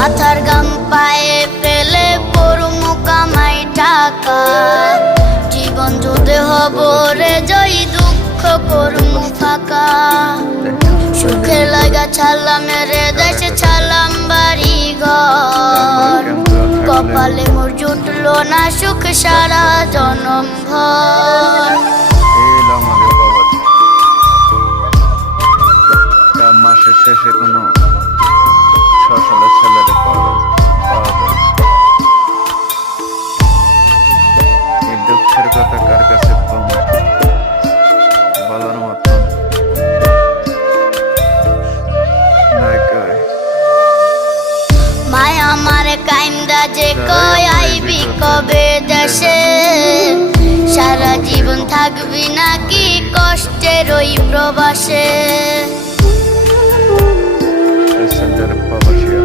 মাথার গাম পায়ে ফেলে পড়মু কামাই টাকা, জীবন যুদ্ধে হব রে জয়ী, দুঃখ করমু ফাঁকা। সুখের লাগা ছাড়লাম রে দেশে, ছাড়লাম বাড়ি ঘর, কপালে মোর জুটলো না সুখ সারা জনম ভর। মাসের শেষে কোনো সসালের স্যালারি পাওয়া যায়। এই দুঃখের কথা কার কাছে বলার মতো মায়া আমার কাইন্দা যে কয় আইবি কবে দেশে, সারা জীবন থাকবি নাকি কষ্টের ওই প্রবাসে।